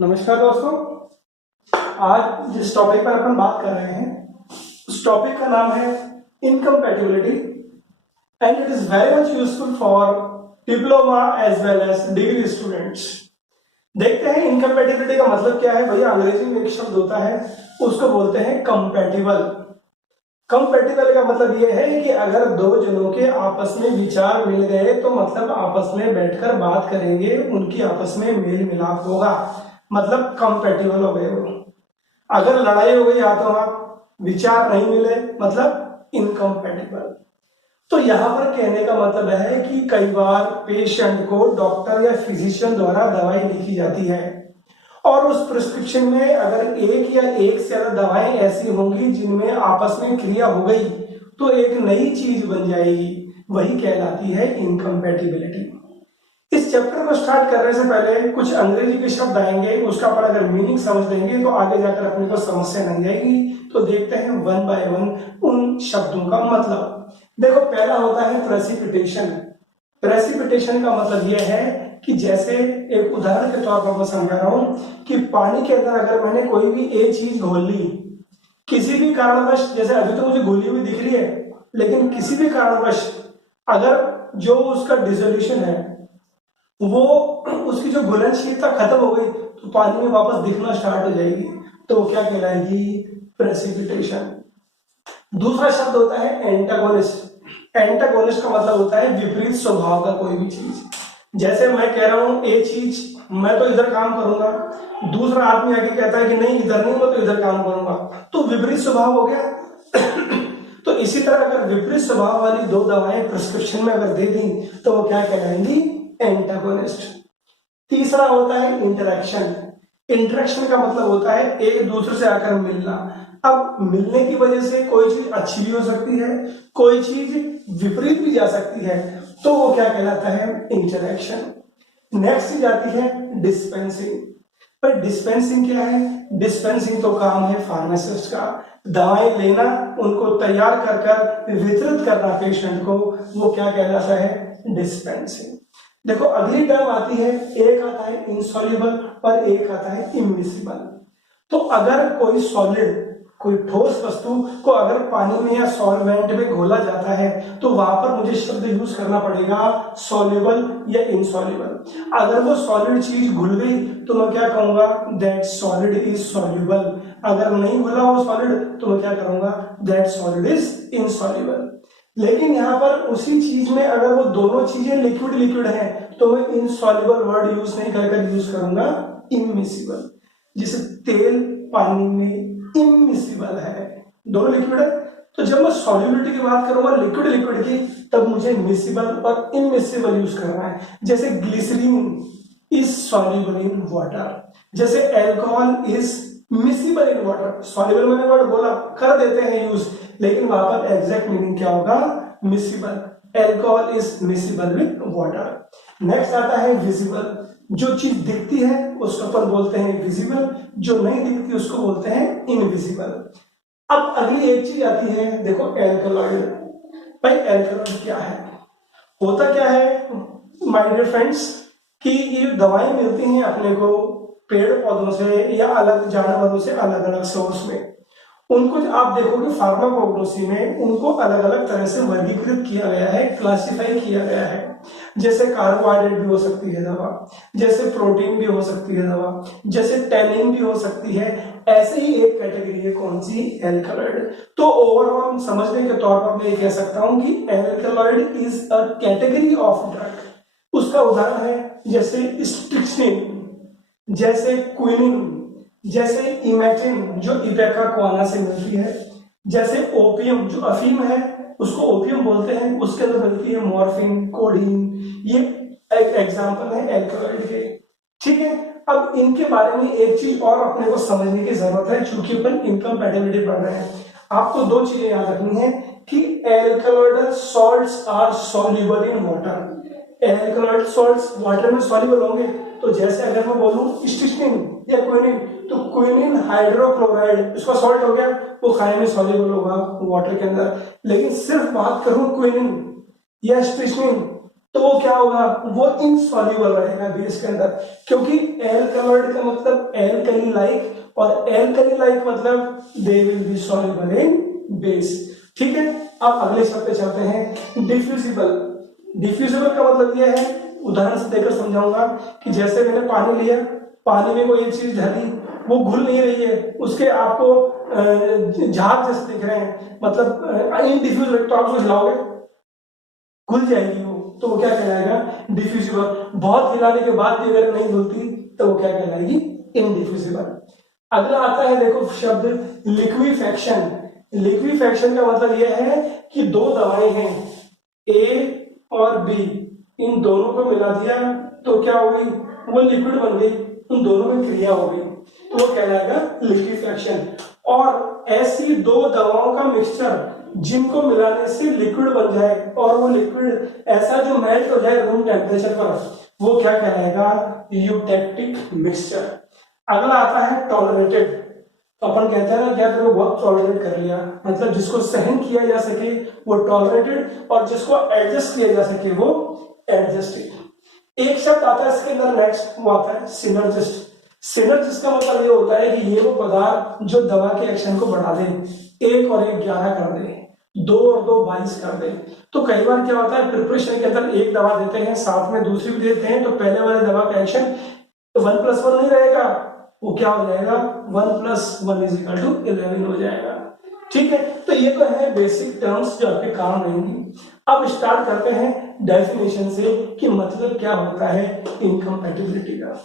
नमस्कार दोस्तों। आज जिस टॉपिक पर अपन बात कर रहे हैं उस टॉपिक का नाम है incompatibility and it is very much useful for diploma as well as degree students. देखते हैं इनकम्पैटिबिलिटी का मतलब क्या है। भैया अंग्रेजी में एक शब्द होता है उसको बोलते हैं कंपैटिबल। कंपैटिबल का मतलब यह है कि अगर दो जनों के आपस में विचार मिल गए तो मतलब आपस में बैठकर बात करेंगे, उनकी आपस में मेल मिलाप होगा, मतलब कंपैटिबल हो गए वो। अगर लड़ाई हो गई हाथों हाथ, विचार नहीं मिले, मतलब इनकम्पैटिबल। तो यहां पर कहने का मतलब है कि कई बार पेशेंट को डॉक्टर या फिजिशियन द्वारा दवाई लिखी जाती है और उस प्रिस्क्रिप्शन में अगर एक या एक से ज्यादा दवाएं ऐसी होंगी जिनमें आपस में क्रिया हो गई तो एक नई चीज बन जाएगी, वही कहलाती है इनकम्पैटिबिलिटी। इस चैप्टर को स्टार्ट करने से पहले कुछ अंग्रेजी के शब्द आएंगे, उसका अपन अगर मीनिंग समझ लेंगे तो आगे जाकर अपने को समस्या नहीं आएगी। तो देखते हैं वन बाय वन उन शब्दों का मतलब। देखो, पहला होता है प्रेसिपिटेशन। प्रेसिपिटेशन का मतलब यह है कि जैसे एक उदाहरण के तौर पर मैं समझा रहा हूं कि पानी के अंदर अगर मैंने कोई भी एक चीज घोल ली, किसी भी कारणवश, जैसे अभी तो मुझे घुली हुई दिख रही है, लेकिन किसी भी कारणवश अगर जो उसका डिसोल्यूशन है वो उसकी जो घुलनशीलता खत्म हो गई तो पानी में वापस दिखना स्टार्ट हो जाएगी, तो क्या कहलाएगी? प्रेसिपिटेशन। दूसरा शब्द होता है एंटागोनिस्ट। एंटागोनिस्ट का मतलब होता है विपरीत स्वभाव का कोई भी चीज। जैसे मैं कह रहा हूं एक चीज, मैं तो इधर काम करूंगा, दूसरा आदमी आके कहता है कि नहीं इधर नहीं, मैं तो इधर काम करूंगा, तो विपरीत स्वभाव हो गया। तो इसी तरह अगर विपरीत स्वभाव वाली दो दवाएं प्रिस्क्रिप्शन में अगर दे दी तो वो क्या कहलाएंगी? एंटागोनिस्ट। तीसरा होता है इंटरेक्शन। इंटरेक्शन का मतलब होता है एक दूसरे से आकर मिलना। अब मिलने की वजह से कोई चीज अच्छी भी हो सकती है, कोई चीज विपरीत भी जा सकती है, तो वो क्या कहलाता है? इंटरेक्शन। नेक्स्ट चीज आती है डिस्पेंसिंग। पर डिस्पेंसिंग क्या है? डिस्पेंसिंग तो काम है फार्मासिस्ट का, दवाएं लेना, उनको तैयार कर कर वितरित करना पेशेंट को, वो क्या कहलाता है? डिस्पेंसिंग। देखो अगली टर्म आती है, एक आता है इनसॉल्युबल और एक आता है इमिसिबल। तो अगर कोई सॉलिड, कोई ठोस वस्तु को अगर पानी में या सॉल्वेंट में घोला जाता है तो वहां पर मुझे शब्द यूज करना पड़ेगा सॉल्युबल या इनसॉल्युबल। अगर वो सॉलिड चीज घुल गई तो मैं क्या कहूंगा? That solid is soluble. अगर नहीं घुला वो सॉलिड तो मैं क्या करूंगा? That solid is insoluble. लेकिन यहां पर उसी चीज में अगर वो दोनों चीजें लिक्विड लिक्विड है तो मैं इनसॉल्युबल वर्ड यूज नहीं कर यूज करूंगा इमिसिबल। जैसे तेल पानी में इमिसिबल है, दोनों लिक्विड है, तो जब मैं सॉल्युबिलिटी की बात करूंगा लिक्विड लिक्विड की, तब मुझे मिसिबल और इमिसिबल यूज करना है। जैसे glycerine is soluble in water, जैसे alcohol is miscible in water. Soluble मैंने वर्ड बोला, कर देते हैं यूज, लेकिन वहां पर एग्जैक्ट मीनिंग क्या होगा? Miscible. Alcohol is miscible with water. Next आता है विजिबल। जो चीज दिखती है उसको अपन बोलते हैं विजिबल, जो नहीं दिखती उसको बोलते हैं इनविजिबल। अब अगली एक चीज आती है, देखो एल्कलॉइड। भाई एल्कलॉइड क्या है? होता क्या है माय डियर फ्रेंड्स कि ये दवाएं मिलती हैं अपने को पेड़ पौधों से या अलग जानवरों से अलग अलग सोर्स में। उनको आप देखोगे फार्माकोग्नोसी में उनको अलग अलग तरह से वर्गीकृत किया गया है, क्लासिफाई किया गया है। जैसे कार्बोहाइड्रेट भी हो सकती है दवा, जैसे प्रोटीन भी हो सकती है दवा, जैसे टैनिन भी हो सकती है। ऐसे ही एक कैटेगरी है कौन सी? एल्कलॉइड। तो ओवरऑल समझने के तौर पर मैं ये कह सकता हूं कि alkaloid is a category of drug. उसका उदाहरण है जैसे स्ट्रिक्निन, जैसे क्विनिन, जैसे इमेटिन जो इपेकाक्वाना से मिलती है, जैसे ओपियम जो अफीम है उसको ओपियम बोलते हैं, उसके अंदर मिलती है मॉर्फिन, कोडीन। ये एक एग्जांपल है एल्कलॉइड के। ठीक है, अब इनके बारे में एक चीज और अपने को समझने की जरूरत है, चूंकि अपन इनकम्पैटिबिलिटी पढ़ रहे हैं। आपको दो चीजें याद रखनी है कि alkaloidal salts are soluble in water. Alkaloid salts water में सॉल्युबल होंगे, तो जैसे अगर मैं बोलूं स्टिक्निन या क्विनिन, तो क्विनिन हाइड्रोक्लोराइड उसका सॉल्ट हो गया, वो खाने में सॉल्युबल होगा वाटर के अंदर। लेकिन सिर्फ बात करूं क्विनिन या स्टिक्निन तो वो क्या होगा, वो इनसॉल्युबल रहेगा बेस के अंदर, क्योंकि एल्कलॉइड का मतलब एल्कली लाइक, और एल्कली लाइक मतलब they will be soluble in base. ठीक है, अब अगले शब्द पे चलते हैं, डिफ्यूजिबल। डिफ्यूजिबल का मतलब यह है, उदाहरण से देकर समझाऊंगा कि जैसे मैंने पानी लिया, पानी में कोई एक चीज डाली, वो घुल नहीं रही है, उसके आपको झाग जैसे दिख रहे हैं, मतलब इनडिफ्यूजिबल, तो आप उसको हिलाओगे घुल जाएगी तो वो क्या कहलाएगा, डिफ्यूजिबल। बहुत हिलाने के बाद भी अगर नहीं घुलती तो वो क्या कहलाएगी, इनडिफ्यूजिबल। अगला आता है देखो शब्द लिक्विफेक्शन। लिक्विफेक्शन का मतलब यह है कि दो दवाएं हैं ए और बी, इन दोनों को मिला दिया तो क्या हो गई, वो लिक्विड बन गई, उन दोनों में क्रिया हो गई, तो वो कहलाएगा लिक्विफेक्शन। और ऐसी दो दवाओं का मिक्सचर जिनको मिलाने से लिक्विड बन जाए और वो लिक्विड ऐसा जो मेल्ट हो जाए रूम टेम्परेचर पर, वो क्या कहलाएगा, यूटेक्टिक मिक्सचर। अगला आता है टॉलरेटेड। तो अपन कहते हैं ना क्या करो, बहुत टॉलरेट कर लिया, मतलब जिसको सहन किया जा सके वो टॉलरेटेड, और जिसको एडजस्ट किया जा सके वो एडजस्टेड। एक शब्द आता है इसके अंदर नेक्स्ट, वो आता है सिनर्जिस्ट। सिनर्जिस्ट का मतलब ये होता है कि ये वो पदार्थ जो दवा के एक्शन को बढ़ा दे, 1 और 1 11 कर दे, 2 और 2 22 कर दे। तो कई बार क्या होता है, प्रिपरेशन के अंदर एक दवा देते हैं, साथ में दूसरी भी देते हैं, तो पहले वाले दवा का एक्शन 1+1 नहीं रहेगा, वो क्या हो जाएगा, 1+1 = 11 हो जाएगा। ठीक है, तो ये तो है बेसिक टर्म्स जो आपके काम रहेंगी। अब स्टार्ट करते हैं डेफिनेशन से कि मतलब क्या होता है इनकम्पैटिबिलिटी का।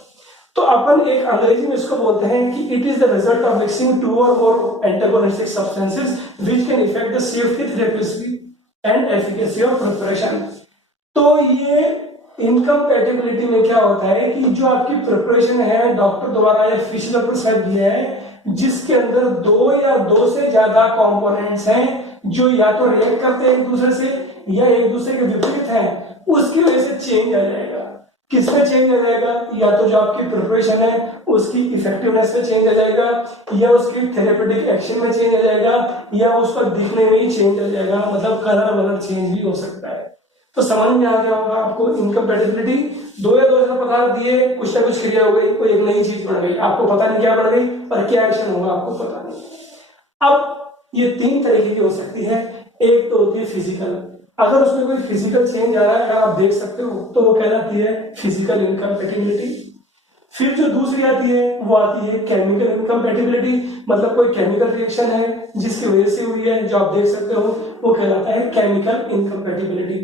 तो अपन एक अंग्रेजी में इसको बोलते हैं कि it is the result of mixing 2 और more antagonistic substances which can affect the safety, therapy and efficacy of preparation. तो ये इनकम्पैटिबिलिटी में क्या होता है कि जो आपकी प्रिपरेशन है डॉक्टर द्वारा या फिजिशियन प्रिस्क्राइब किया है, जिसके अंदर 2 या 2 से ज्यादा कंपोनेंट्स हैं जो या तो रिएक्ट करते हैं एक दूसरे से या एक दूसरे के विपरीत हैं, उसकी वजह से चेंज आ जाएगा। किसमें चेंज आ जाएगा, या तो जो आपकी प्रिपरेशन है उसकी इफेक्टिवनेस में चेंज आ जाएगा, या उसकी थेरेपेटिक एक्शन में चेंज आ जाएगा, या उसका दिखने में ही चेंज आ जाएगा, मतलब कलर वलर चेंज भी हो सकता है। तो समझ में आ गया होगा आपको इनकम्पैटिबिलिटी। 2 या 2 से पदार्थ दिए, कुछ ना कुछ क्रिया हो गई, कोई एक नई चीज बन गई, आपको पता नहीं क्या बन गई और क्या एक्शन होगा आपको पता नहीं। अब ये 3 तरीके की हो सकती है। एक तो होती है फिजिकल, अगर उसमें कोई फिजिकल चेंज आ रहा है, अगर आप देख सकते हो, तो वो कहलाती है फिजिकल इनकम्पैटिबिलिटी। फिर जो दूसरी आती है वो आती है केमिकल इनकम्पैटिबिलिटी, मतलब कोई केमिकल रिएक्शन है जिसकी वजह से हुई है, जो आप देख सकते हो, वो कहलाता है केमिकल इनकम्पैटिबिलिटी।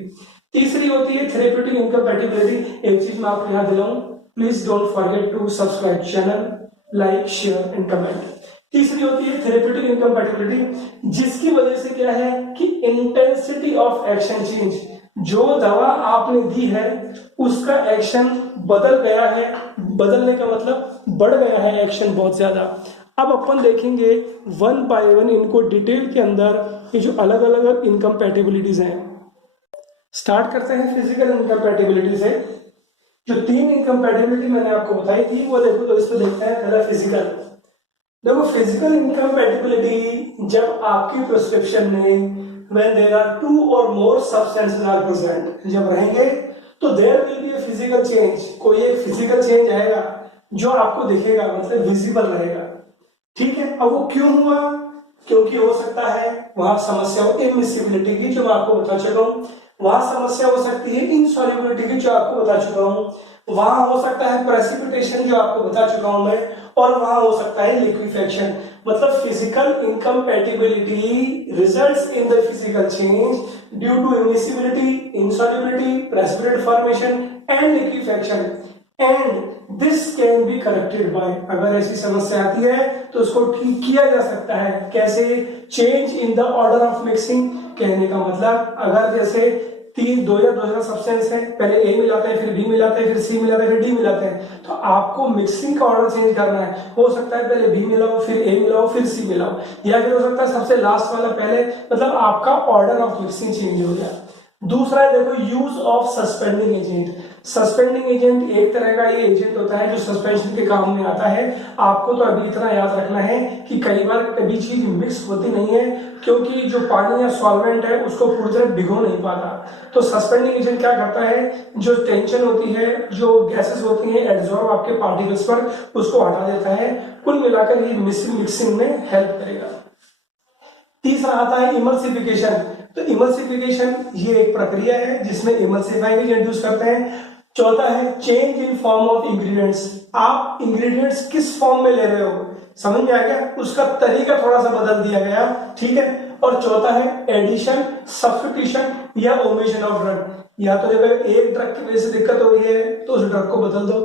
तीसरी होती है थेरेप्यूटिक इनकम्पैटिबिलिटी। एक चीज मैं आपको याद दिलाऊं, please don't forget to subscribe channel, like, share and comment. तीसरी होती है थेरेप्यूटिक इनकम्पैटिबिलिटी, जिसकी वजह से क्या है कि इंटेंसिटी ऑफ एक्शन चेंज, जो दवा आपने दी है उसका एक्शन बदल गया है, बदलने का मतलब बढ़ गया है एक्शन बहुत ज्यादा। अब अपन देखेंगे 1 बाय 1 इनको डिटेल के अंदर, ये जो अलग अलग इनकम्पैटिबिलिटीज हैं। स्टार्ट करते हैं फिजिकल इनकम्पैटिबिलिटी से। जो 3 इनकम्पैटिबिलिटी मैंने आपको बताई थी वो देखो, तो इसमें देखते हैं पहला फिजिकल। देखो फिजिकल इनकम्पैटिबिलिटी जब आपकी प्रिस्क्रिप्शन में when there are 2 or more substances are present, जब रहेंगे तो there will be a physical change, कोई एक फिजिकल चेंज आएगा जो आपको दिखेगा, मतलब विजिबल रहेगा। ठीक है, अब वो क्यों हुआ, क्योंकि हो सकता है वहां समस्या हो इमिसिबिलिटी की, जो मैं आपको बता चुका हूं, वहां समस्या हो सकती है इनसॉल्युबिलिटी की, जो आपको बता चुका हूं, वहां हो सकता है प्रेसिपिटेशन, जो आपको बता चुका हूं मैं, और वहां हो सकता है लिक्विफेक्शन। मतलब physical incompatibility results in the physical change due to immiscibility, insolubility, precipitate formation and liquefaction, and this can be corrected by, अगर ऐसी समस्या आती है तो उसको ठीक किया जा सकता है। कैसे, change in the order of mixing, कहने का मतलब अगर जैसे 2 या 2 से सब्सटेंस है, पहले ए मिलाते हैं, फिर बी मिलाते हैं, फिर सी मिलाते हैं, फिर डी मिलाते हैं, तो आपको मिक्सिंग का ऑर्डर चेंज करना है। हो सकता है पहले बी मिलाओ, फिर ए मिलाओ, फिर सी मिलाओ, या फिर हो सकता है सबसे लास्ट वाला पहले, मतलब आपका ऑर्डर ऑफ मिक्सिंग चेंज हो गया। दूसरा है देखो use of suspending agent. Suspending agent एक तरह का ये एजेंट होता है जो सस्पेंशन के काम में आता है। आपको तो अभी इतना याद रखना है कि कई बार कभी चीज मिक्स होती नहीं है, क्योंकि जो पानी या सॉल्वेंट है उसको पूरी तरह भिगो नहीं पाता। तो सस्पेंडिंग एजेंट क्या करता है, जो टेंशन होती है, जो गैसेस होती हैं एडजॉर्ब आपके पार्टिकल्स पर, उसको हटा देता है। कुल मिलाकर ये मिक्सिंग में हेल्प करेगा। तीसरा आता है इमल्सिफिकेशन। तो इमल्सिफिकेशन ये एक प्रक्रिया है जिसमें इमल्सिफाइंग एजेंट यूज करते हैं। चौथा है change in form of ingredients. आप इंग्रेडिएंट्स किस फॉर्म में ले रहे हो, समझ में आ गया, उसका तरीका थोड़ा सा बदल दिया गया, ठीक है। और चौथा है एडिशन, सब्स्टिट्यूशन या ओमिशन ऑफ ड्रग। या तो अगर एक ड्रग की वजह से दिक्कत हो रही है तो उस ड्रग को बदल दो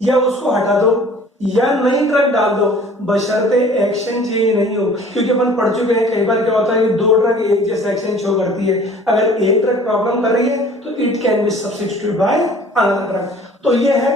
या उसको हटा दो या नई ड्रग डाल दो, बशर्ते एक्शन चेंज नहीं हो। क्योंकि अपन पढ़ चुके हैं कई बार क्या होता है कि दो ड्रग एक जैसे एक्शन शो करती है। अगर एक ड्रग प्रॉब्लम कर रही है तो it can be substituted by another drug. तो ये है।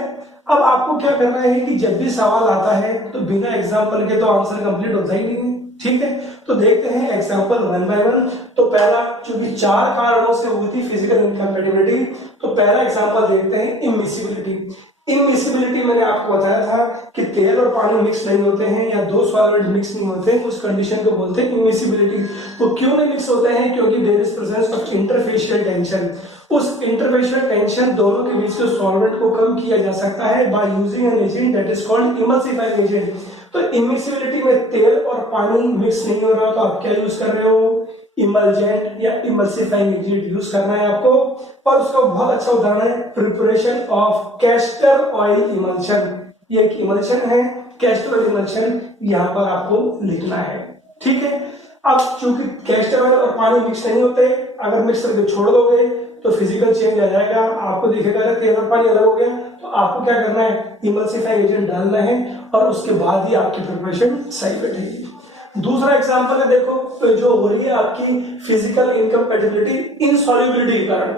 अब आपको क्या करना है कि जब भी सवाल आता है तो बिना एग्जाम्पल के तो आंसर कंप्लीट होता ही नहीं है, ठीक है। तो देखते हैं एग्जाम्पल वन बाय वन। तो पहला, चूंकि 4 कारणों से हुई थी फिजिकल इनकम्पैटिबिलिटी, तो पहला एग्जाम्पल देखते हैं इमिसिबिलिटी। इमिसिबिलिटी मैंने आपको बताया था कि तेल और पानी मिक्स नहीं होते हैं या दो सॉल्वेंट मिक्स नहीं होते हैं, उस कंडीशन को बोलते हैं इमिसिबिलिटी। वो क्यों नहीं मिक्स होते हैं, क्योंकि there is presence of interfacial tension. उस इंटरफेशियल टेंशन दोनों के बीच के सॉल्वेंट को कम किया जा सकता है by using an agent that is called emulsifying agent. तो इमिसिबिलिटी में तेल और पानी मिक्स नहीं हो रहा तो आप क्या यूज कर रहे हो, इमल्जेंट या इमल्सिफाइंग एजेंट यूज करना है आपको। और उसका बहुत अच्छा उदाहरण है preparation of castor oil emulsion. ये एक इमल्शन है, कैस्टर ऑयल इमल्शन यहाँ पर आपको लिखना है, ठीक है। अब चूंकि कैस्टर ऑयल और पानी मिक्स नहीं होते, अगर मिक्स करके छोड़ दोगे तो फिजिकल चेंज आ जाएगा, आपको दिखेगा तेल और पानी अलग हो गया। तो आपको क्या करना है, इमल्सिफाइंग एजेंट डालना है और उसके बाद ही आपकी प्रिपरेशन सही बैठेगी। दूसरा एग्जांपल है, देखो तो जो हो रही है आपकी फिजिकल इनकम्पैटिबिलिटी इनसॉल्युबिलिटी के कारण।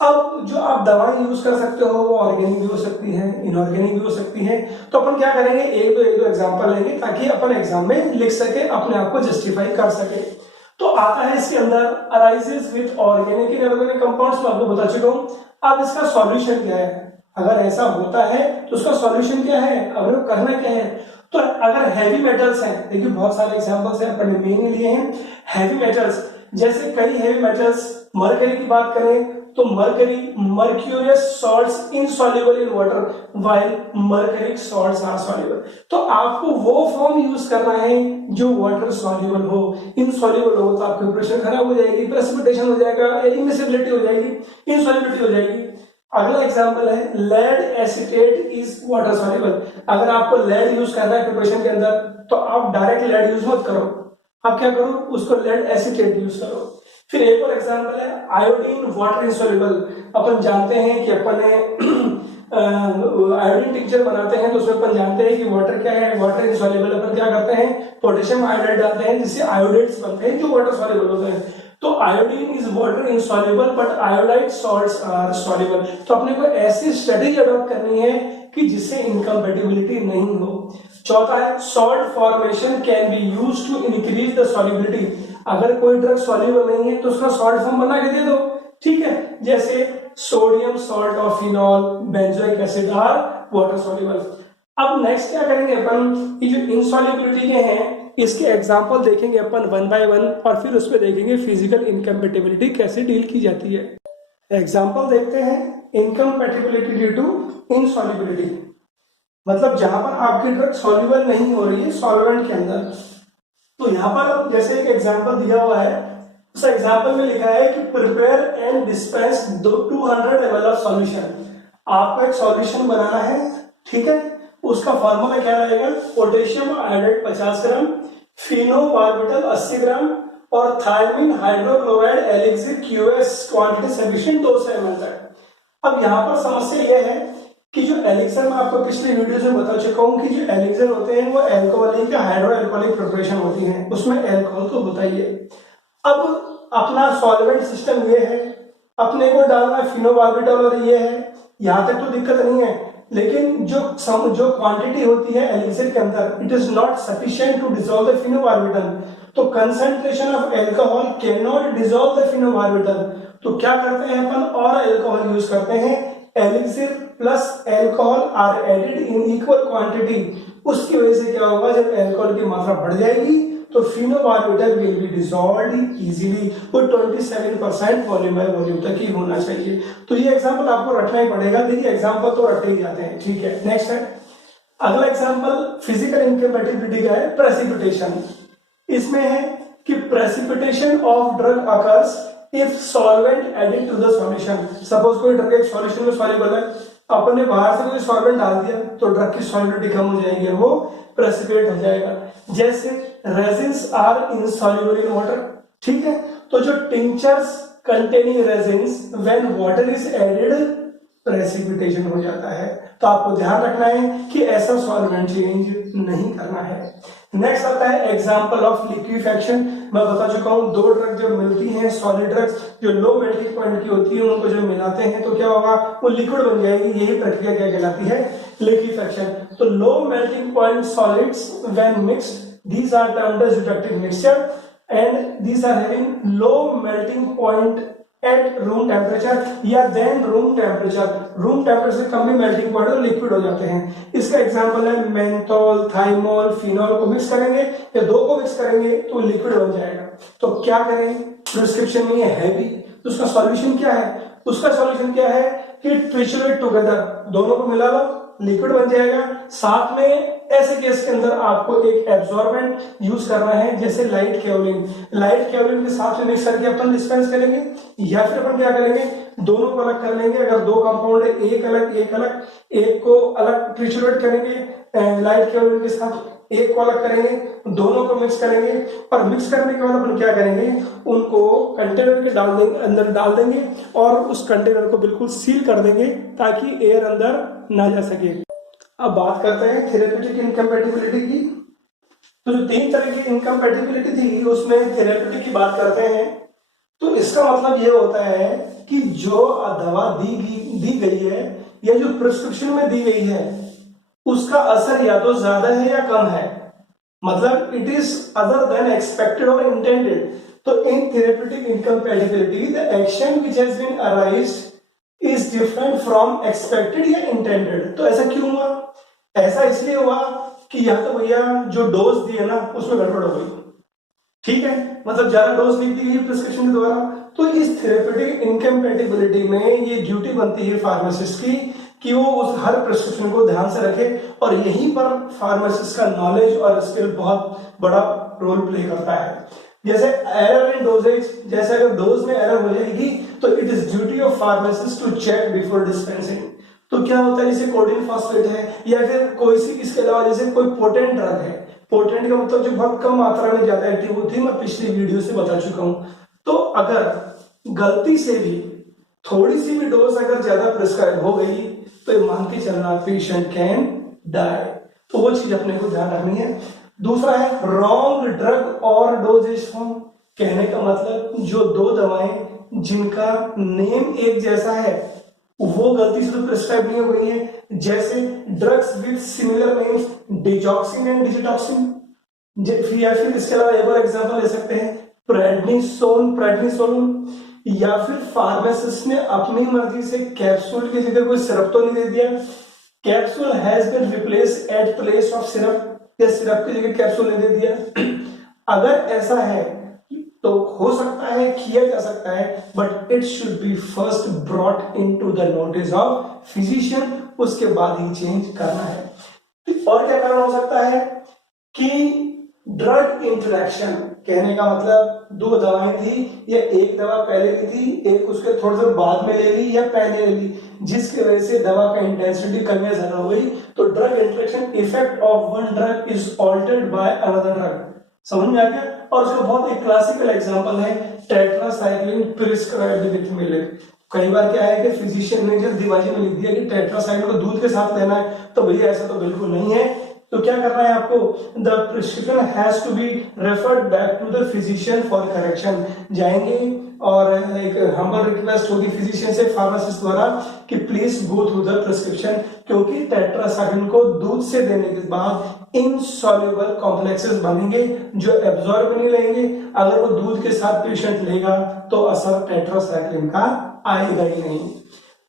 अब जो आप दवाएं यूज कर सकते हो वो ऑर्गेनिक भी हो सकती है, इनऑर्गेनिक भी हो सकती है। तो अपन क्या करेंगे, एक दो एग्जांपल लेंगे ताकि अपन एग्जाम में लिख सके, अपने आप को जस्टिफाई कर सके। तो आता है इसके अंदर arises with organic inorganic compounds, मैं आपको बता चुका हूं। अब इसका सॉल्यूशन क्या है, अगर ऐसा होता है तो उसका सॉल्यूशन क्या है, अगर करना क्या है। तो अगर हैवी मेटल्स हैं, देखिए बहुत सारे एग्जांपल्स हैं अपन ने मेन लिए हैं हैवी मेटल्स, जैसे कई हैवी मेटल्स, मरकरी की बात करें तो mercury mercurous salts insoluble in water while mercuric salts are soluble. तो आपको वो फॉर्म यूज करना है जो वाटर सॉल्युबल हो। इनसॉल्युबल हो तो आपकी प्रिपरेशन खराब हो जाएगी, प्रेसिपिटेशन हो जाएगा, इमिसिबिलिटी हो जाएगी, इनसॉल्युबिलिटी हो जाएगी। अगला एग्जांपल है lead acetate is water soluble. अगर आपको लेड यूज करना है प्रिपरेशन के अंदर तो आप डायरेक्ट लेड यूज मत करो, आप क्या करो, उसको लेड एसीटेट यूज करो। फिर एक और एग्जांपल है आयोडीन वाटर इंसॉल्युबल। अपन जानते हैं कि अपन आयोडीन टिंचर बनाते हैं तो उसमें अपन जानते हैं कि वाटर क्या है, वाटर इंसॉल्युबल। अपन क्या करते हैं, पोटेशियम आयोडाइड डालते हैं जिससे आयोडेट्स बनते हैं जो वाटर सॉल्युबल होते हैं। तो iodine is water insoluble but iodide salts are soluble. तो अपने को ऐसी स्ट्रेटेजी अडॉप्ट करनी है कि जिससे इनकम्पैटिबिलिटी नहीं हो। चौथा है salt formation can be used to increase the solubility. अगर कोई ड्रग सॉल्युबल नहीं है तो उसका सॉल्ट फॉर्म बना के दे दो, ठीक है। जैसे sodium salt of phenol, benzoic acid are water soluble. अब नेक्स्ट क्या करेंगे अपन, ये जो इनसॉल्युबिलिटी के हैं इसके एग्जांपल देखेंगे अपन वन बाय वन और फिर उसमें देखेंगे फिजिकल इनकम्पैटिबिलिटी कैसे डील की जाती है। एग्जांपल देखते हैं इनकम्पैटिबिलिटी ड्यू टू इनसॉल्युबिलिटी, मतलब जहां पर आपकी ड्रग सॉल्युबल नहीं हो रही है सॉल्वेंट के अंदर। तो यहाँ पर जैसे एक एग्जांपल दिया हुआ है, उस एग्जांपल में लिखा है कि prepare and dispense 200 ml of solution. आपको एक सॉल्यूशन बनाना है, ठीक है। उसका फॉर्मूला क्या रहेगा, potassium iodide 50 gram, phenobarbital 80 gram और thiamine hydrochloride elixir QS quantity sufficient 200 ml तक। अब यहाँ पर समस्या यह है कि जो एलिक्सर मैं आपको पिछले वीडियो में बता चुका हूं कि जो एलिक्सर होते हैं वो अल्कोहलिक या हाइड्रो अल्कोहलिक प्रिपरेशन होती है, उसमें अल्कोहल तो होता ही है। अब अपना सॉल्वेंट सिस्टम ये है, अपने को डालना है फिनोबार्बिटल और ये है, यहाँ तक तो दिक्कत नहीं है। लेकिन जो क्वांटिटी होती है एलिक्सर के अंदर it is not sufficient to dissolve the phenobarbital. तो concentration of alcohol can not dissolve the phenobarbital. तो क्या करते हैं अपन, और अल्कोहल यूज करते हैं elixir plus alcohol are added in equal quantity, उसकी वजह से क्या होगा, जब अल्कोहल की मात्रा बढ़ जाएगी तो phenobarbital will be dissolved easily. वो 27% वॉल्यूम बाय वॉल्यूम तक ही होना चाहिए। तो ये एग्जांपल आपको रखना ही पड़ेगा। देखिए एग्जांपल तो रखते ही जाते हैं, ठीक है। नेक्स्ट है अगला एग्जांपल फिजिकल इनकम्पैटिबिलिटी का है, प्रेसिपिटेशन। इसमें है कि precipitation of drug occurs if solvent added to the solution. Suppose कोई ड्रग एक सॉल्यूशन में सॉल्युबल है, अपन ने बाहर से कोई सॉल्वेंट डाल दिया तो ड्रग की सॉल्युबिलिटी कम हो जाएगी, वो प्रेसिपिटेट हो जाएगा। जैसे resins are insoluble in water, ठीक है। तो जो tinctures containing resins when water is added precipitation हो जाता है। तो आपको ध्यान रखना है कि ऐसा सॉल्वेंट चेंज नहीं करना है। नेक्स्ट आता है एग्जांपल ऑफ लिक्विफेक्शन। मैं बता चुका हूं, दो ड्रग जब मिलती हैं, सॉलिड ड्रग्स जो लो मेल्टिंग पॉइंट की होती है, उनको जब मिलाते हैं तो क्या होगा, वो लिक्विड बन जाएगी। यही प्रक्रिया क्या कहलाती है, लिक्विफेक्शन। तो low melting point solids when mixed, these are termed as eutectic mixture and these are having low melting point at room temperature या then room temperature। Room temperature से कम भी मेल्टिंग पॉइंट और लिक्विड हो जाते हैं। इसका example है menthol, thymol, phenol को मिक्स करेंगे या दो को मिक्स करेंगे तो लिक्विड बन जाएगा। तो क्या करें, प्रिस्क्रिप्शन में ये है भी, तो उसका सॉल्यूशन क्या है, उसका सॉल्यूशन क्या है कि ट्रिचुलेट टुगेदर, दोनों को मिला लो लिक्विड बन जाएगा। साथ में ऐसे केस के अंदर आपको एक एब्जॉर्बेंट यूज करना है, जैसे लाइट केओलिन। लाइट केओलिन के साथ में मिक्स करके अपन डिस्पेंस करेंगे, या फिर अपन क्या करेंगे, दोनों को अलग कर लेंगे। अगर दो कंपाउंड है, एक अलग, एक को अलग ट्रिचुलेट करेंगे लाइट केओलिन के साथ, एक को अलग करेंगे, दोनों को मिक्स करेंगे। और मिक्स करने के बाद अपन क्या करेंगे, उनको कंटेनर के अंदर डाल देंगे और उस कंटेनर को बिल्कुल सील कर देंगे ताकि एयर अंदर ना जा सके। अब बात करते हैं थेरेप्यूटिक इनकम्पैटिबिलिटी की। तो जो तीन तरह की इनकम्पैटिबिलिटी थी उसमें थेरेप्यूटिक की बात करते हैं। तो इसका मतलब ये होता है कि जो दवा दी गई है या जो प्रिस्क्रिप्शन में दी गई है उसका असर या तो ज्यादा है या कम है, मतलब it is other than expected और इंटेंडेड। तो in therapeutic incompatibility the action which has been arised is different from expected या इंटेंडेड। तो ऐसा क्यों हुआ, ऐसा इसलिए हुआ कि या तो भैया जो डोज दी है ना उसमें गड़बड़ हो गई, ठीक है, मतलब ज्यादा डोज लिख दी गई प्रिस्क्रिप्शन के द्वारा। तो इस थेरेप्यूटिक इनकम्पैटिबिलिटी में ये ड्यूटी बनती है फार्मासिस्ट की कि वो उस हर प्रिस्क्रिप्शन को ध्यान से रखे, और यहीं पर फार्मासिस्ट का नॉलेज और स्किल बहुत बड़ा रोल प्ले करता है। जैसे एरर इन डोजेज, जैसे अगर डोज में एरर हो जाएगी तो it is duty of pharmacist to check before dispensing. तो क्या होता है, जैसे कोडिन फॉस्फेट है या फिर कोई सी, इसके अलावा जैसे कोई पोटेंट ड्रग है, पोटेंट का मतलब जो बहुत कम मात्रा में ज्यादा एक्टिव होती है, मैं पिछली वीडियो से बता चुका हूं। तो अगर गलती से भी थोड़ी सी भी डोज अगर ज्यादा प्रिस्क्राइब हो गई तो मान के चलना पेशेंट कैन डाई। तो वो चीज अपने को ध्यान रखनी है। दूसरा है रॉन्ग ड्रग और डोजेज फॉर्म। कहने का मतलब जो दो दवाएं जिनका नेम एक जैसा है वो गलती से तो प्रिस्क्राइब नहीं हो गई है, जैसे drugs with similar names digoxin and digitoxin. या फिर इसके अलावा एक और एग्जांपल ले सकते हैं प्रेडनिसोलोन। या फिर फार्मासिस्ट ने अपनी मर्जी से कैप्सूल की जगह कोई सिरप तो नहीं दे दिया, capsule has been replace at place of syrup, या सिरप की जगह कैप्सूल नहीं दे दिया। अगर ऐसा है तो हो सकता है, किया जा सकता है, but it should be first brought into the notice of physician, उसके बाद ही चेंज करना है। और क्या कारण हो सकता है कि ड्रग इंटरेक्शन, कहने का मतलब दो दवाएं थी, या एक दवा पहले की थी, एक उसके थोड़ी देर बाद में ले ली या पहले ले ली, जिसकी वजह से दवा का इंटेंसिटी कम या ज्यादा हो गई। तो drug interaction effect of one drug is altered by another drug. समझ में आ गया। और उसका बहुत एक क्लासिकल एग्जांपल है टेट्रासाइक्लिन प्रिस्क्राइब्ड विद मिल्क। कई बार क्या है कि फिजिशियन ने जल्दीबाजी में लिख दिया कि टेट्रासाइक्लिन को दूध के साथ लेना है, तो भैया ऐसा तो बिल्कुल नहीं है। तो क्या करना है आपको, the prescription has to be referred back to the physician for correction. जाएंगे और एक हम्बल रिक्वेस्ट होगी फिजिशियन से फार्मासिस्ट द्वारा कि please go through the prescription, क्योंकि टेट्रासाइक्लिन को दूध से देने के बाद इनसॉल्युबल कॉम्प्लेक्सेस बनेंगे जो एब्जॉर्ब नहीं लेंगे। अगर वो दूध के साथ पेशेंट लेगा तो असर टेट्रासाइक्लिन का आएगा ही नहीं।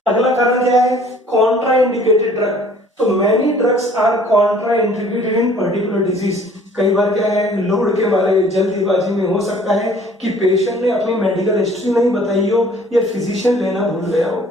अगला कारण क्या है, कॉन्ट्रा इंडिकेटेड ड्रग। तो many drugs are contraindicated in particular disease. कई बार क्या है, लोड के मारे जल्दीबाजी में हो सकता है कि पेशेंट ने अपनी मेडिकल हिस्ट्री नहीं बताई हो या फिजिशियन लेना भूल गया हो।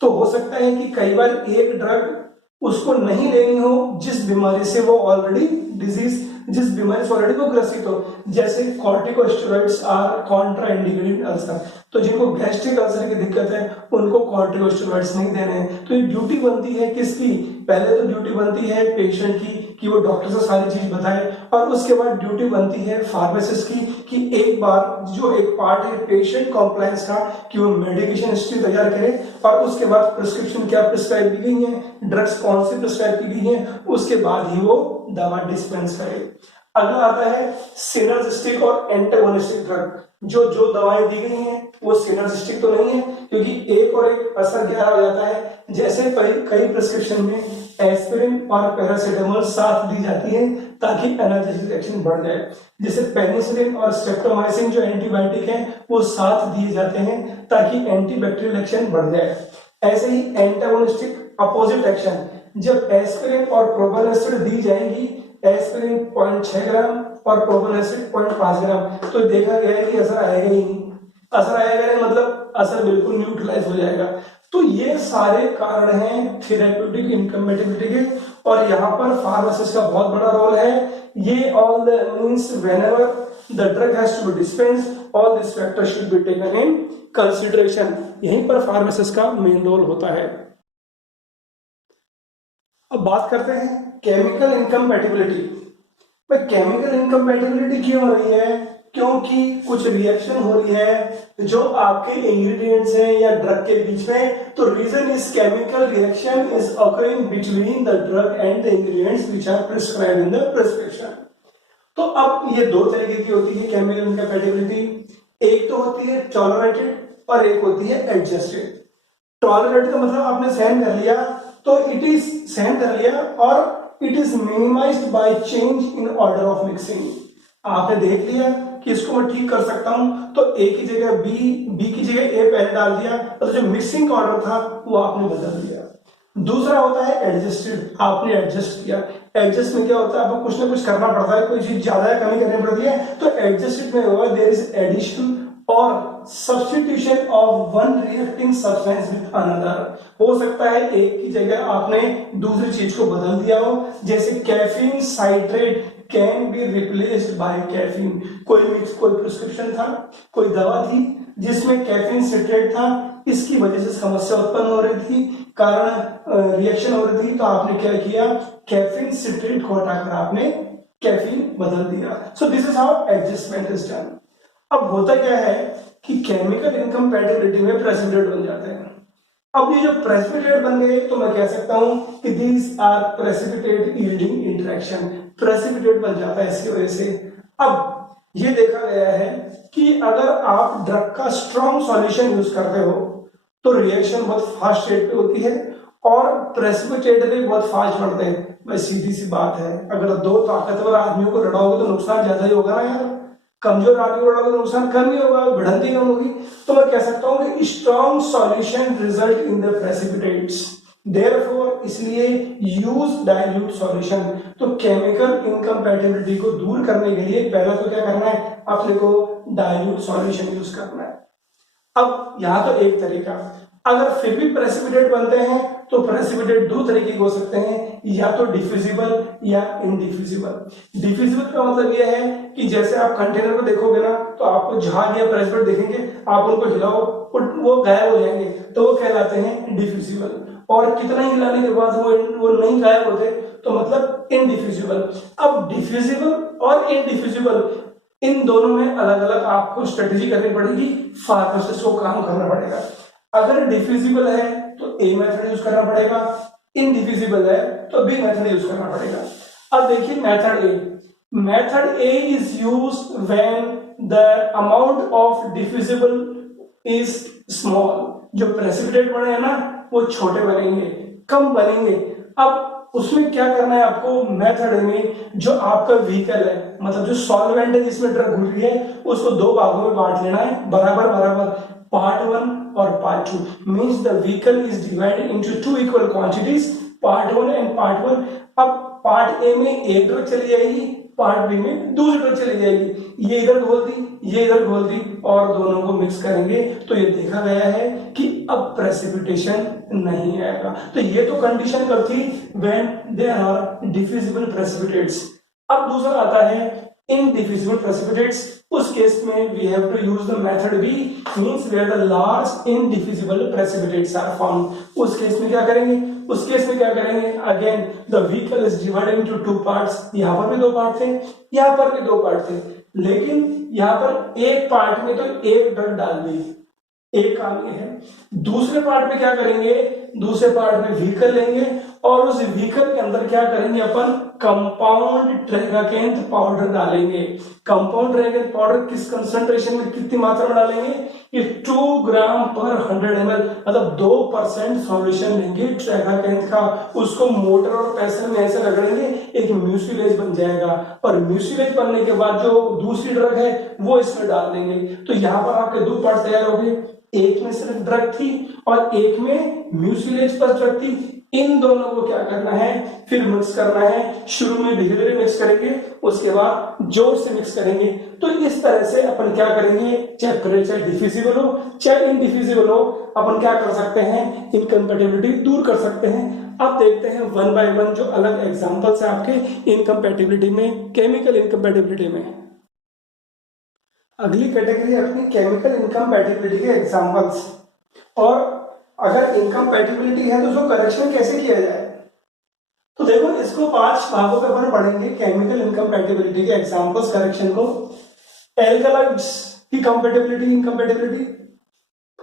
तो हो सकता है कि कई बार एक ड्रग उसको नहीं लेनी हो जिस बीमारी से वो ऑलरेडी डिजीज, जिस बीमारी से ऑलरेडी वो ग्रसित हो। जैसे corticosteroids are contraindicated ulcer. तो जिनको गैस्ट्रिक अल्सर की दिक्कत है उनको कॉर्टिकोस्टेरॉइड्स नहीं देने हैं। तो ये ड्यूटी बनती है किसकी, पहले तो ड्यूटी बनती है पेशेंट की कि वो डॉक्टर से सारी चीज बताए, और उसके बाद ड्यूटी बनती है फार्मासिस्ट की कि एक बार जो एक पार्ट है पेशेंट कॉम्प्लायंस का कि वो मेडिकेशन हिस्ट्री तैयार करे, और उसके बाद प्रिस्क्रिप्शन क्या प्रिस्क्राइब की गई है, ड्रग्स कौन सी प्रिस्क्राइब की गई है, उसके बाद ही वो दवा डिस्पेंस करे। अगला आता है सिनर्जिस्टिक और एंटागोनिस्टिक ड्रग। जो जो दवाएं दी गई हैं वो सिनर्जिस्टिक तो नहीं है, क्योंकि एक और एक असर गहरा हो जाता है। जैसे कई प्रिस्क्रिप्शन में एस्पिरिन और पैरासिटामोल साथ दी जाती है ताकि एनाल्जेसिक एक्शन बढ़ जाए। जैसे पेनिसिलिन और स्ट्रेप्टोमाइसिन जो एंटीबायोटिक है वो साथ दिए जाते हैं ताकि एंटीबैक्टीरियल एक्शन बढ़ जाए। ऐसे ही एंटागोनिस्टिक अपोजिट एक्शन, जब एस्पिरिन और प्रोपेनोसिड दी जाएगी, एस्पिरिन 0.6 ग्राम और प्रोपेनोसिड 0.5 ग्राम, तो देखा गया है कि असर आएगा ही नहीं। असर आएगा नहीं मतलब असर बिल्कुल न्यूट्रलाइज हो जाएगा। तो ये सारे कारण हैं थेरेप्यूटिक इनकम्पैटिबिलिटी के, और यहाँ पर फार्मासिस्ट का बहुत बड़ा रोल है। ये all the means whenever the drug has to be dispensed all this factors should be taken in consideration. यहीं पर फार्मासिस्ट का मेन रोल होता है। अब बात करते हैं केमिकल इनकम्पैटिबिलिटी। भाई केमिकल इनकम्पैटिबिलिटी क्यों हो रही है, क्योंकि कुछ रिएक्शन हो रही है जो आपके इंग्रेडिएंट्स हैं या ड्रग के बीच में। तो reason is chemical reaction is occurring between the drug and the ingredients which are prescribed in the prescription. तो अब ये दो तरीके की होती है केमिकल इनकम्पैटिबिलिटी। एक तो होती है टॉलरेटेड और एक होती है एडजस्टेड। टॉलरेटेड का मतलब आपने सहन कर लिया, तो इट इज सहन कर लिया और it is minimised by change in order of mixing. आपने देख लिया कि इसको मैं ठीक कर सकता हूं, तो ए की जगह बी की जगह ए पहले डाल दिया, तो जो मिक्सिंग का ऑर्डर था वो आपने बदल दिया। दूसरा होता है एडजस्टेड, आपने एडजस्ट किया। एडजस्ट में क्या होता है, आपको कुछ ना कुछ करना पड़ता है, कोई चीज ज्यादा या कमी करनी पड़ती है। तो एडजस्टेड में होगा देयर इज एडिशन और substitution of one reacting substance with another. हो सकता है एक की जगह आपने दूसरी चीज को बदल दिया हो, जैसे caffeine citrate can be replaced by caffeine. कोई प्रिस्क्रिप्शन था, कोई दवा थी जिसमें कैफीन सिट्रेट था, इसकी वजह से समस्या उत्पन्न हो रही थी, कारण रिएक्शन हो रही थी, तो आपने क्या किया, कैफीन सिट्रेट को हटाकर आपने कैफीन बदल दिया। So this is how adjustment is done. अब होता क्या है कि केमिकल इनकम्पैटिबिलिटी में प्रेसिपिटेट बन जाते हैं। अब ये जो प्रेसिपिटेट बन गए तो मैं कह सकता हूं कि these are precipitate yielding interaction. Precipitate बन जाता है इसकी वजह से। अब ये देखा गया है कि अगर आप ड्रग का स्ट्रॉन्ग सॉल्यूशन यूज करते हो तो रिएक्शन बहुत फास्ट रेट पे होती है और प्रेसिपिटेट भी बहुत फास्ट बढ़ते हैं। भाई सीधी सी बात है, अगर दो ताकतवर आदमियों को लड़ाओगे तो नुकसान ज्यादा ही होगा ना यार, कमजोर आदमी को लड़ाओगे तो नुकसान कम ही होगा, भिड़ंती कम होगी। तो मैं कह सकता हूं कि strong solution result in the precipitates, therefore इसलिए यूज डाइल्यूट सॉल्यूशन। तो केमिकल इनकम्पैटिबिलिटी को दूर करने के लिए पहला तो क्या करना है, अपने को डाइल्यूट सॉल्यूशन यूज करना है। अब यहां तो एक तरीका, अगर फिर भी प्रेसिपिटेट बनते हैं तो प्रेसिपिटेट दो तरीके के हो सकते हैं, या तो डिफ्यूजिबल या इनडिफ्यूजिबल। डिफ्यूजिबल का मतलब यह है कि जैसे आप कंटेनर को देखोगे ना तो आपको झाग या प्रेसिपिटेट देखेंगे, आप उनको हिलाओ वो गायब हो जाएंगे, तो वो कहलाते हैं डिफ्यूजिबल। और कितना ही हिलाने के बाद वो नहीं गायब होते तो मतलब इनडिफ्यूजिबल। अब डिफ्यूजिबल और इनडिफ्यूजिबल इन दोनों में अलग अलग आपको स्ट्रेटेजी करनी पड़ेगी, फार्मासिस्ट को काम करना पड़ेगा। अगर डिफ्यूजिबल है तो ए मेथड यूज करना पड़ेगा, इनडिफ्यूजिबल है तो बी मेथड यूज करना पड़ेगा। अब देखिए method A, method A is used when the amount of diffusible is small. जो प्रेसिपिटेट बने हैं ना वो छोटे बनेंगे, कम बनेंगे। अब उसमें क्या करना है आपको, मेथड में जो आपका व्हीकल है, मतलब जो सॉल्वेंट है जिसमें ड्रग घुल रही है, उसको दो भागों में बांट लेना है बराबर बराबर, पार्ट 1 और part 2। Means the vehicle is divided into two equal quantities, part 1 and part 1। अब पार्ट ए में एक ड्रग चली जाएगी, पार्ट बी में दूसरी ड्रग चली जाएगी, ये इधर घोल दी, ये इधर घोल दी, और दोनों को मिक्स करेंगे तो ये देखा गया है कि अब प्रेसिपिटेशन नहीं आएगा। तो ये तो कंडीशन कब थी, when there are diffusible precipitates. अब दूसरा आता है इनडिफ्यूजिबल प्रेसिपिटेट्स। उस केस में we have to use the method B, means where the large indiffusible precipitates are found. उस केस में क्या करेंगे, उस केस में क्या करेंगे, again the vehicle is divided into two parts. यहां पर भी दो पार्ट थे, यहां पर भी दो पार्ट थे, लेकिन यहां पर एक पार्ट में तो एक ड्रग डाल दी, एक काम ये है। दूसरे पार्ट में क्या करेंगे, दूसरे पार्ट में व्हीकल लेंगे और उस व्हीकल के अंदर क्या करेंगे, अपन कंपाउंड ट्रेगाकेंथ पाउडर डालेंगे। कंपाउंड ट्रेगाकेंथ पाउडर किस कंसंट्रेशन में, कितनी मात्रा में डालेंगे, कि 2 ग्राम पर 100 ml, मतलब 2% सॉल्यूशन लेंगे ट्रेगाकेंथ का, उसको मोटर और पैसल में ऐसे रगड़ेंगे, एक म्यूसिलेज बन जाएगा, और म्यूसिलेज बनने के बाद जो दूसरी ड्रग है वो इसमें डाल देंगे। तो यहाँ पर आपके दो पार्ट तैयार हो गए, एक में सिर्फ ड्रग थी और एक में म्यूसिलेज पर ड्रग थी। इन दोनों को क्या करना है, फिर मिक्स करना है। शुरू में धीरे धीरे मिक्स करेंगे, उसके बाद जोर से मिक्स करेंगे। तो इस तरह से अपन क्या करेंगे, चाहे डिफ्यूजिबल हो चाहे इनडिफ्यूजिबल हो, अपन क्या कर सकते हैं, इनकम्पैटिबिलिटी दूर कर सकते हैं। अब देखते हैं वन बाय वन जो अलग एग्जांपल्स है आपके इनकम्पैटिबिलिटी में, केमिकल इनकम्पैटिबिलिटी में। अगली कैटेगरी है अपनी केमिकल इनकम्पैटिबिलिटी के एग्जांपल्स। और अगर इनकम्पैटिबिलिटी है तो उसको करेक्शन कैसे किया जाए, तो देखो इसको 5 भागों में अपन पढ़ेंगे केमिकल इनकम्पैटिबिलिटी के एग्जांपल्स करेक्शन को। एल्कलॉइड्स की कंपैटिबिलिटी, इनकम्पैटिबिलिटी,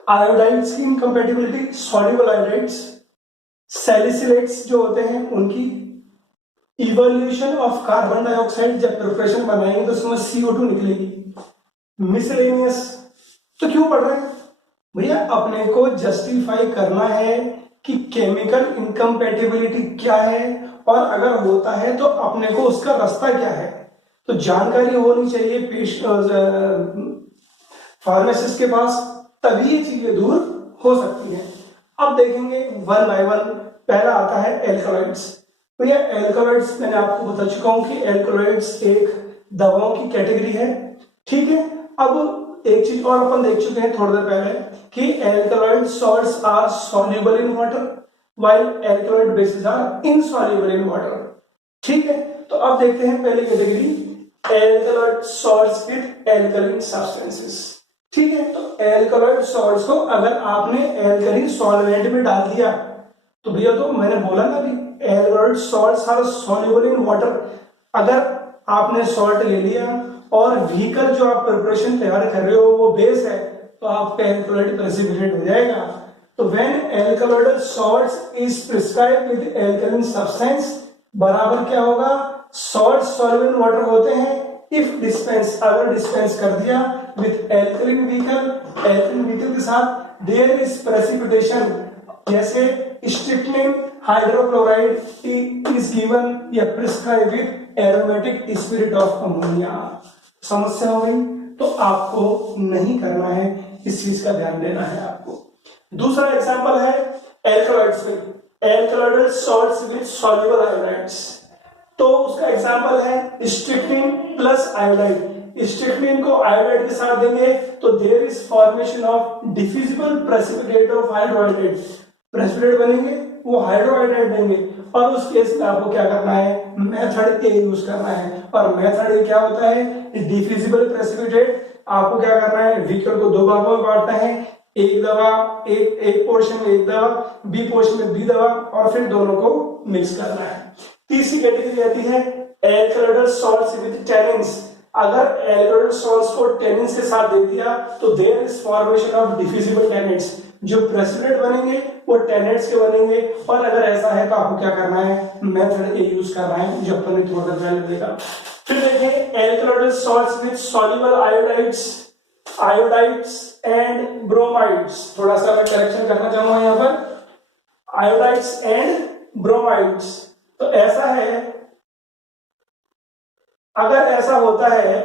आयोडाइड्स की इनकम्पैटिबिलिटी, सॉल्युबल आयोडाइड्स, सैलिसिलेट्स जो होते हैं उनकी, इवोल्यूशन ऑफ कार्बन डाइऑक्साइड, जब प्रिपरेशन बनाएंगे तो उसमें CO2 निकलेगी, मिसलेनियस। तो क्यों पढ़ रहे हैं भैया, अपने को जस्टिफाई करना है कि केमिकल इनकम्पैटिबिलिटी क्या है, और अगर होता है तो अपने को उसका रास्ता क्या है। तो जानकारी होनी चाहिए फार्मासिस्ट के पास, तभी ये चीजें दूर हो सकती हैं। अब देखेंगे वन बाय वन। पहला आता है एल्कलॉइड्स। भैया एल्कलॉइड्स मैंने आपको बता चुका हूं कि एल्कलॉइड्स एक दवाओं की कैटेगरी है, ठीक है। अब एक चीज और अपन देख चुके हैं थोड़ी देर पहले कि alkaloid salts are soluble in water while alkaloid bases are insoluble in water, ठीक है। तो अब देखते हैं पहली category, alkaloid salts with alkaline substances, ठीक है। तो एल्कलॉइड सॉल्ट्स को अगर आपने एल्कलीन सॉल्वेंट में डाल दिया तो भैया, तो मैंने बोला ना अभी, alkaloid salts are soluble in water. अगर आपने सॉल्ट ले लिया और व्हीकल जो आप प्रिपरेशन तैयार कर रहे हो वो बेस है, तो आपका एल्कलॉइड प्रेसिपिटेट हो जाएगा। तो when alkaloidal salts is prescribed with alkaline substance, बराबर क्या होगा, सॉल्ट सॉल्युबल इन वाटर होते हैं इफ डिस्पेंस, अगर डिस्पेंस कर दिया with alkaline vehicle, alkaline vehicle के साथ देयर इज प्रेसिपिटेशन, जैसे स्ट्रिक्निन हाइड्रोक्लोराइड इज गिवन या prescribe with aromatic spirit of ammonia. समस्या हो गई, तो आपको नहीं करना है, इस चीज का ध्यान देना है आपको। दूसरा एग्जांपल है एल्कलॉइड्स में, alkaloidal salts with soluble iodides. तो उसका एग्जांपल है स्ट्रिक्निन प्लस आयोडाइड। स्ट्रिक्निन को आयोडाइड के साथ देंगे तो there is formation of diffusible precipitate of hydroiodide, precipitate बनेंगे, वो हाइड्रोआयोडाइड देंगे। और उस केस में आपको क्या करना है, मेथड ए यूज करना है। और मेथड ए क्या होता है, डिफ्यूजिबल प्रेसिपिटेट। आपको क्या करना है, व्हीकल को दो भागों में बांटना है, एक दवा, एक पोर्शन में एक दवा, बी पोर्शन में बी दवा, और फिर दोनों को मिक्स करना है। तीसरी कैटेगरी आती है एल्कलॉइडल सॉल्ट्स विद टैनिन्स। अगर एल्कलॉइडल सॉल्ट्स को टैनिन्स के साथ दे दिया तो there is formation of diffusible tannates, जो प्रेसिपिटेट बनेंगे वो टैनेट्स के बनेंगे। और अगर ऐसा है तो आपको क्या करना है, मेथड ए यूज करना है, जो अपन ने थोड़ा पहले देखा। फिर देखें alkaloidal salts with soluble iodides, iodides and bromides. थोड़ा सा मैं करेक्शन करना चाहूंगा यहाँ पर, आयोडाइड्स एंड ब्रोमाइड्स। तो ऐसा है, अगर ऐसा होता है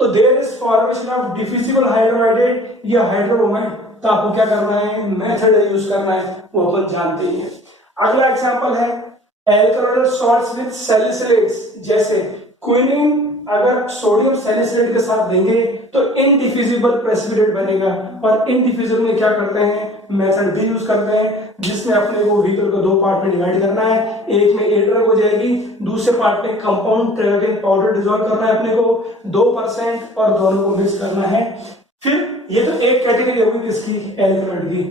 तो there is formation of diffusible hydrobromide या हाइड्रोब्रोमाइड, तो आपको क्या करना है, मेथड यूज करना है, वो अपन जानते ही हैं। अगला एग्जांपल है एल्कलॉइड सॉल्ट्स विद सैलिसिलेट्स, जैसे क्विनीन अगर सोडियम सैलिसिलेट के साथ देंगे तो इनडिफ्यूजिबल प्रेसिपिटेट बनेगा, और इनडिफ्यूजिबल में क्या करते हैं, मेथड भी यूज करते हैं, जिसमें अपने को व्हीकल को दो पार्ट में डिवाइड करना है, एक में ए ड्रग हो जाएगी, दूसरे पार्ट में कंपाउंड ट्रेगन पाउडर डिसॉल्व करना है अपने को 2% और दोनों को मिक्स करना है। फिर ये तो एक कैटेगरी होगी इसकी एल्कलॉइड की,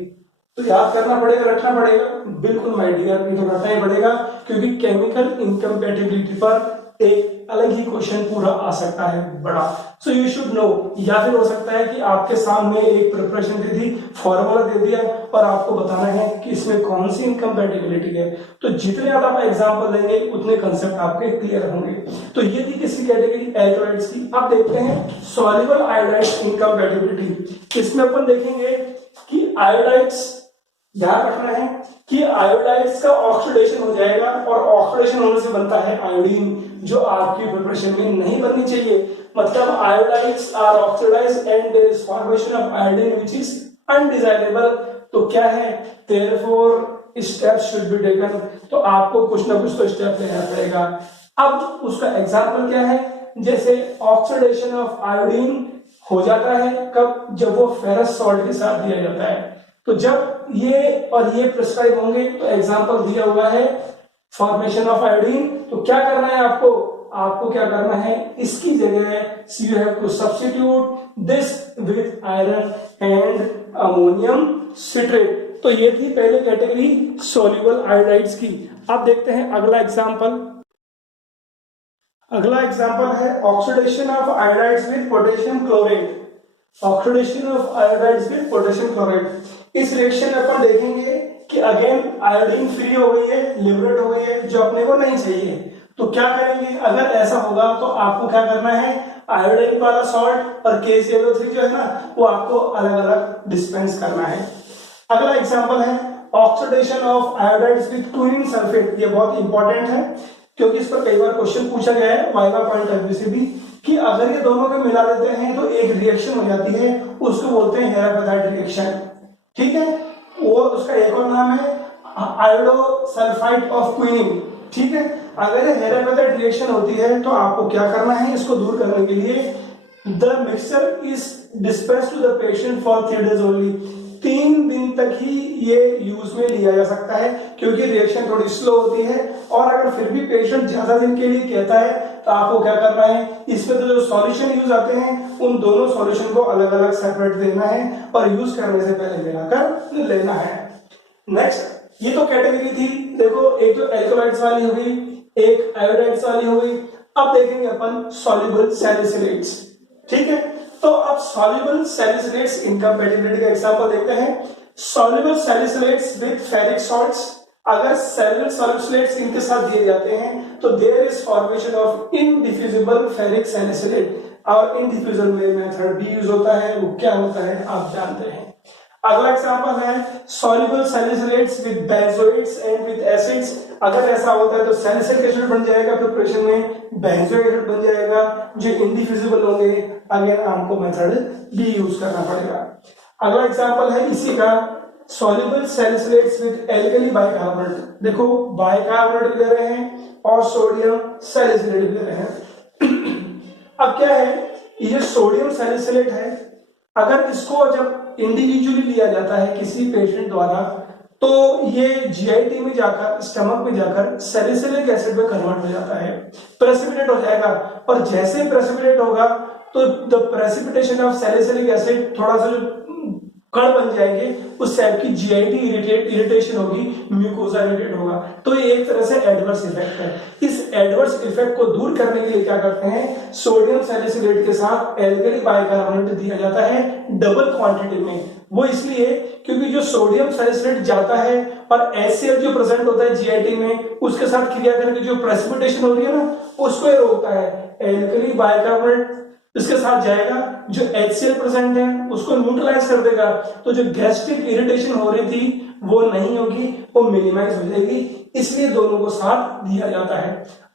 तो याद करना पड़ेगा, रखना पड़ेगा, बिल्कुल माय डियर, ये तो रखना ही पड़ेगा, क्योंकि केमिकल इनकम्पैटिबिलिटी पर एक अलग ही क्वेश्चन पूरा आ सकता है बड़ा। सो यू शुड नो, या फिर हो सकता है कि आपके सामने एक प्रिपरेशन दे दी, फॉर्मूला दे दिया और आपको बताना है कि इसमें कौन सी इनकम्पैटिबिलिटी है। तो जितने ज्यादा आप एग्जांपल देंगे उतने कंसेप्ट आपके क्लियर होंगे। तो ये थी किसी कैटेगरी एल्कलॉइड्स की। अब देखते हैं सॉल्युबल आयोडाइड इनकम्पैटिबिलिटी। इसमें अपन देखेंगे कि आयोडाइड्स, ध्यान रखना है कि आयोडाइड्स का ऑक्सीडेशन हो जाएगा, और ऑक्सीडेशन होने से बनता है आयोडीन, जो आपकी प्रिपरेशन में नहीं बननी चाहिए। मतलब iodides are oxidized and there is formation of iodine which is undesirable. तो क्या है, therefore steps should be taken, तो आपको कुछ ना कुछ तो स्टेप लेना पड़ेगा। अब उसका एग्जांपल क्या है, जैसे ऑक्सीडेशन ऑफ आयोडीन हो जाता है कब, जब वो फेरस सॉल्ट के साथ दिया जाता है। तो जब ये और ये प्रिस्क्राइब होंगे, तो एग्जांपल दिया हुआ है फॉर्मेशन ऑफ आयोडीन, तो क्या करना है आपको क्या करना है, इसकी जगह you have to substitute this with iron and ammonium citrate. तो ये थी पहले कैटेगरी सॉल्युबल आयोडाइड्स की। अब देखते हैं अगला एग्जांपल। अगला एग्जांपल है oxidation of iodides with potassium chloride. Oxidation of iodides with potassium chloride, इस रिएक्शन में अपन देखेंगे कि अगेन आयोडीन फ्री हो गई है, लिबरेट हो गई है, जो अपने को नहीं चाहिए। तो क्या करेंगे, अगर ऐसा होगा तो आपको क्या करना है, आयोडीन वाला सॉल्ट और KClO3 जो है ना, वो आपको अलग अलग डिस्पेंस करना है। अगला एग्जांपल है oxidation of iodides with quinine sulphate. ये बहुत इंपॉर्टेंट है क्योंकि इस पर कई बार क्वेश्चन पूछा गया है वाइवा पॉइंट ऑफ व्यू से भी, कि अगर ये दोनों को मिला देते हैं तो एक रिएक्शन हो जाती है, उसको बोलते हैं हेरापेटाइट रिएक्शन। ठीक है, वो उसका एक और नाम है आयोडोसल्फाइड ऑफ क्विनिन। ठीक है, अगर ये हेरापेटाइट रिएक्शन होती है तो आपको क्या करना है, इसको दूर करने के लिए the mixture is dispensed to the patient for 3 days only. 3 दिन तक ही ये यूज में लिया जा सकता है, क्योंकि रिएक्शन थोड़ी स्लो होती है, और अगर फिर भी पेशेंट ज्यादा दिन के लिए कहता है तो आपको क्या करना है, इसमें तो जो सॉल्यूशन यूज आते हैं उन दोनों सॉल्यूशन को अलग अलग सेपरेट देना है और यूज करने से पहले मिलाकर लेना है। नेक्स्ट, ये तो कैटेगरी थी, देखो एक तो एल्कलॉइड्स वाली हो गई, एक आयोडाइड्स वाली हो गई। अब देखेंगे अपन सॉल्युबल सैलिसिलेट्स। ठीक है, तो अब सॉल्युबल सैलिसिलेट्स इनकम्पैटिबिलिटी का एग्जांपल देखते हैं। Soluble salicylates with ferric salts, अगर सॉल्युबल सैलिसिलेट्स इनके साथ दिए जाते हैं तो there is formation of indiffusible ferric salicylate, और इनडिफ्यूजिबल मेथड भी यूज होता है, वो क्या होता है आप जानते हैं। अगला एग्जांपल है soluble salicylates with benzoids and with acids. अगर ऐसा होता है तो सैलिसिलिक एसिड बन जाएगा प्रिपरेशन में, बेंजोइक एसिड बन जाएगा, जो इनडिफ्यूजिबल होंगे। अगेन आपको मेथड भी यूज करना पड़ेगा। अगला एग्जांपल है इसी का soluble salicylates with alkali bicarbonate. देखो बाइकार्बोनेट ले रहे हैं और सोडियम सैलिसिलेट ले रहे हैं। अब क्या है, ये जो सोडियम सैलिसिलेट है, अगर इसको जब इंडिविजुअली लिया जाता है किसी पेशेंट द्वारा, तो ये जीआईटी में जाकर, स्टमक में जाकर सैलिसिलिक एसिड में कन्वर्ट हो जाता है, प्रेसिपिटेट हो जाएगा। और जैसे प्रेसिपिटेट होगा तो the precipitation of salicylic acid, थोड़ा सा जो कण बन जाएंगे, उससे आपकी जीआईटी इरिटेशन होगी, म्यूकोसा इरिटेट होगा। तो ये एक तरह से एडवर्स इफेक्ट है। इस एडवर्स इफेक्ट को दूर करने के लिए क्या करते हैं, सोडियम सैलिसिलेट के साथ एल्कली बाइकार्बोनेट दिया जाता है डबल क्वांटिटी में। वो इसलिए क्योंकि जो सोडियम सैलिसिलेट जाता है और HCl जो प्रेजेंट होता है जीआईटी में, उसके साथ क्रिया करके जो प्रेसिपिटेशन हो रही है ना, उसको ये रोकता है। एल्कली बाइकार्बोनेट इसके साथ जाएगा, जो HCl प्रेजेंट है उसको न्यूट्रलाइज कर देगा, तो जो गैस्ट्रिक इरिटेशन हो रही थी वो नहीं होगी, वो मिनिमाइज हो जाएगी। इसलिए दोनों को साथ दिया जाता है।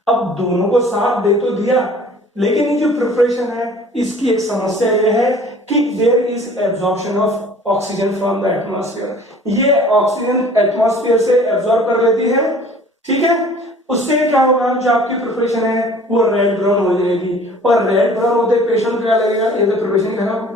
अब दोनों को साथ दे तो दिया, लेकिन ये जो प्रिपरेशन है इसकी एक समस्या यह है कि there is absorption of oxygen from the atmosphere. ये ऑक्सीजन एटमॉस्फेयर से एब्जॉर्ब कर लेती है, ठीक है। उससे क्या होगा, जो आपकी प्रिपरेशन है वो रेड ब्राउन हो जाएगी, और रेड ब्राउन होते पेशेंट को क्या लगेगा, ये तो प्रिपरेशन खराब।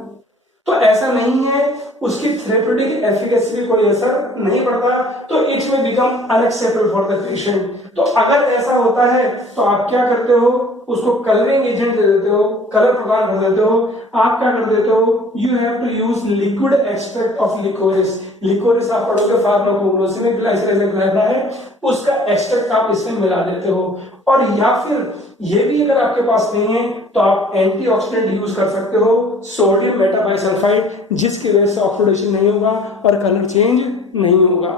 तो ऐसा नहीं है, उसकी थेरेप्यूटिक एफिकेसी पे कोई असर नहीं पड़ता, तो इट में become unacceptable for the patient. तो अगर ऐसा होता है तो आप क्या करते हो, उसको कलरिंग एजेंट दे देते हो, कलर प्रदान कर देते हो। आप क्या कर देते हो, you have to use liquid extract of liquorice. Liquorice आप पढ़ोगे फार्माकोग्नोसी में, ग्लाइसोसाइक्लाइड है, उसका एक्सट्रैक्ट आप इसमें मिला देते हो। और या फिर ये भी अगर आपके पास नहीं है तो आप एंटीऑक्सीडेंट यूज कर सकते हो, सोडियम मेटाबाइसल्फाइड, जिसकी वजह से ऑक्सीडेशन नहीं होगा और कलर चेंज नहीं होगा।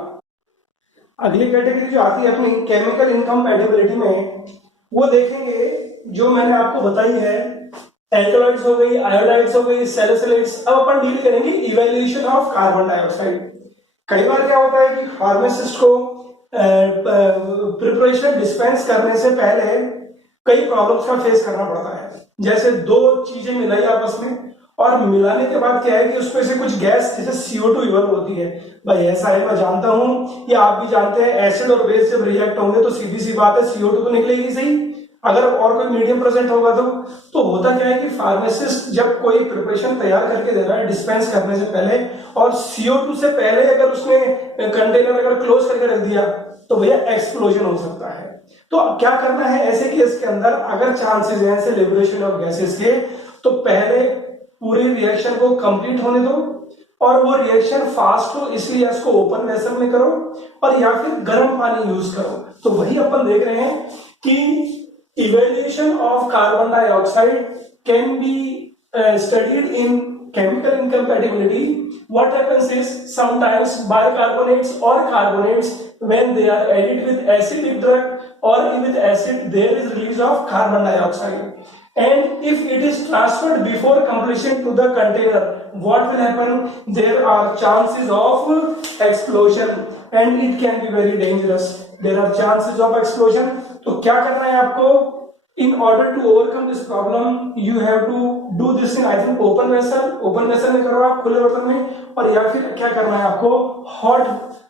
अगली कैटेगरी जो आती है अपनी केमिकल इनकम्पैटिबिलिटी में, वो देखेंगे जो मैंने आपको बताई है, एल्कलॉइड्स हो गई, आयोडाइड्स हो गई, सैलिसिलेट्स। अब अपन डील करेंगे इवैल्यूएशन ऑफ कार्बन डाइऑक्साइड। कई बार क्या होता है कि फार्मासिस्ट को प्रिपरेशन डिस्पेंस करने से पहले कई प्रॉब्लम्स का फेस करना पड़ता है। जैसे दो चीजें मिलाई आपस में, और मिलाने के बाद क्या है कि उसमें से कुछ गैस जैसे CO2 इवॉल्व होती है। भाई ऐसा है, मैं जानता हूं, या आप भी जानते हैं, एसिड और बेस जब रिएक्ट होंगे तो सीधी सी बात है CO2 तो निकलेगी सही, अगर और कोई मीडियम प्रेजेंट होगा तो होता क्या है कि फार्मासिस्ट जब कोई प्रिपरेशन तैयार करके दे रहा है डिस्पेंस करने से पहले, और CO2 से पहले अगर उसने कंटेनर अगर क्लोज करके रख दिया तो भैया एक्सप्लोजन हो सकता है। तो क्या करना है ऐसे केस के अंदर, अगर चांसेस हैं ऐसे लिबरेशन ऑफ गैसेस के, तो पहले पूरी रिएक्शन को कंप्लीट होने दो, और वो रिएक्शन फास्ट हो इसलिए इसको ओपन वेसल में करो, और या फिर गर्म पानी यूज करो। तो वही अपन देख रहे हैं कि evaluation of carbon dioxide can be studied in chemical incompatibility. What happens is sometimes bicarbonates or carbonates, when they are added with acidic drug or with acid, there is release of carbon dioxide. And if it is transferred before completion to the container, what will happen? There are chances of explosion and it can be very dangerous. There are chances of explosion. तो क्या करना है आपको, in order to overcome this problem you have to do this in I think open vessel में करो आप, खुले बर्तन में, और या फिर क्या करना है आपको, हॉट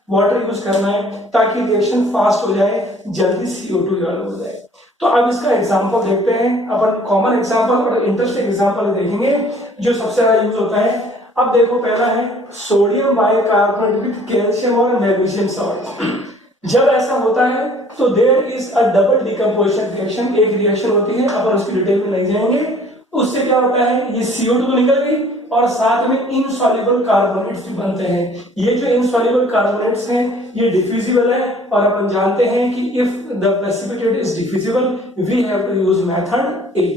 वाटर यूज करना है ताकि रिएक्शन फास्ट हो जाए, जल्दी CO2 इवॉल्व हो जाए। तो अब इसका एग्जांपल देखते हैं अपन, कॉमन एग्जांपल और इंटरेस्टिंग एग्जांपल देखेंगे जो सबसे ज्यादा यूज होता है। अब देखो पहला है सोडियम बाइकार्बोनेट विद कैल्शियम और मैग्नीशियम सॉल्ट। जब ऐसा होता है तो there is a double decomposition reaction, एक रिएक्शन होती है, अपन उसकी डिटेल में नहीं जाएंगे। उससे क्या होता है, ये CO2 तो निकल गई और साथ में इनसॉल्युबल कार्बोनेट्स भी बनते हैं। ये जो इनसॉल्युबल कार्बोनेट्स हैं ये डिफ्यूजिबल है, और अपन जानते हैं कि if the precipitate is diffusible we have to use method A।